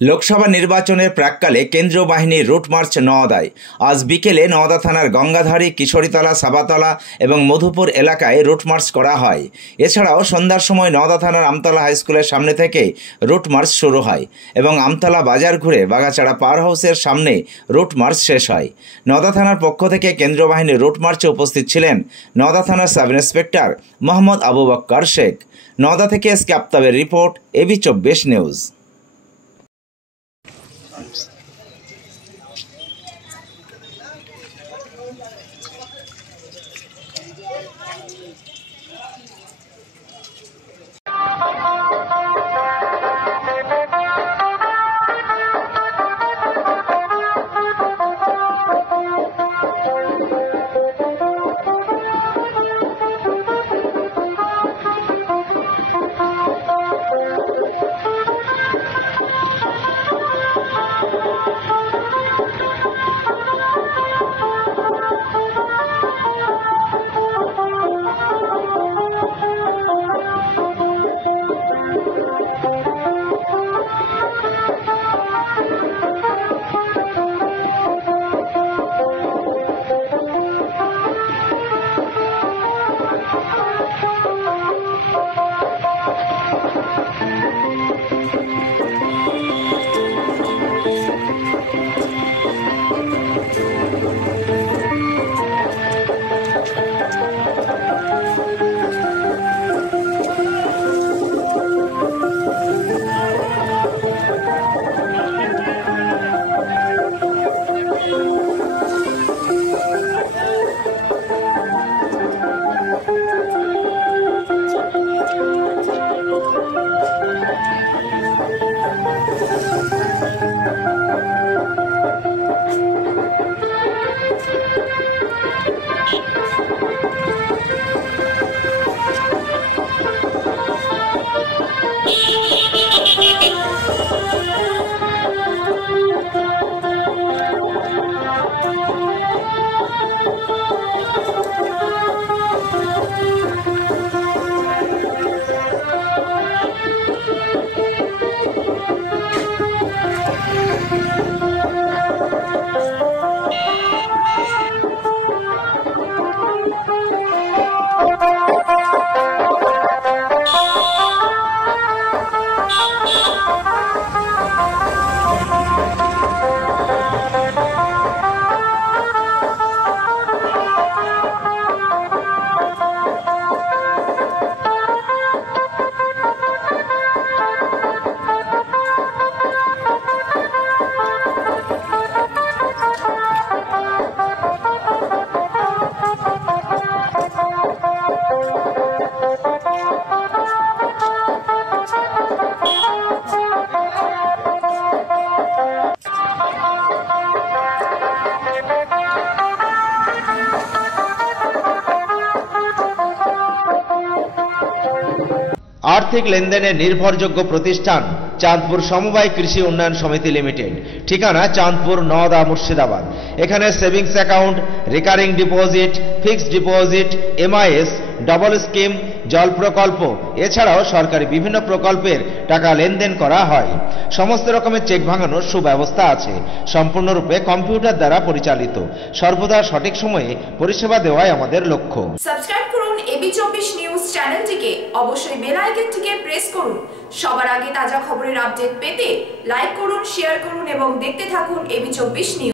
লোকসভা নির্বাচনের প্রাক্কালে কেন্দ্রীয় বাহিনীর রুট মার্চ নওদায়। আজ বিকেলে নওদা থানার গঙ্গাধারী, কিশোরীতলা, সাবাতলা এবং মধুপুর এলাকায় রুট মার্চ করা হয়। এছাড়াও সন্ধ্যার সময় নওদা থানার আমতলা হাইস্কুলের সামনে থেকে রুট মার্চ শুরু হয় এবং আমতলা বাজার ঘুরে বাগাচাড়া পাওয়ার হাউসের সামনে রুট মার্চ শেষ হয়। নওদা থানার পক্ষ থেকে কেন্দ্রীয় বাহিনীর রুট মার্চে উপস্থিত ছিলেন নওদা থানার সাব ইন্সপেক্টর মোহাম্মদ আবু বক্কর শেখ। নওদা থেকে এসকে আফতাবের রিপোর্ট, এবি24 নিউজ। आर्थिक लेनदेने निर्भरयोग्य प्रतिष्ठान चाँदपुर समबाय कृषि उन्नयन समिति लिमिटेड। ठिकाना चाँदपुर, नওদা, मुर्शिदाबाद। एखाने savings account, recurring deposit, fixed deposit, MIS, double scheme, जल प्रकल्प एछाड़ाओ सरकारी विभिन्न प्रकल्पेर टाका लेनदेन करा हय। समस्त रकमेर चेक भांगानोर सुव्यवस्था आछे। सम्पूर्णरूपे कम्पिউটার द्वारा परिचालित। सर्वदा सठिक समये परिसेवा देওয়াই आमादेर लक्ष्य। सबस्क्राइब করুন এবি24 নিউজ চ্যানেলটিকে, অবশ্যই বেল আইকনটিকে প্রেস করুন। সবার আগে তাজা খবরের আপডেট পেতে লাইক করুন, শেয়ার করুন এবং দেখতে থাকুন এবি24 নিউজ।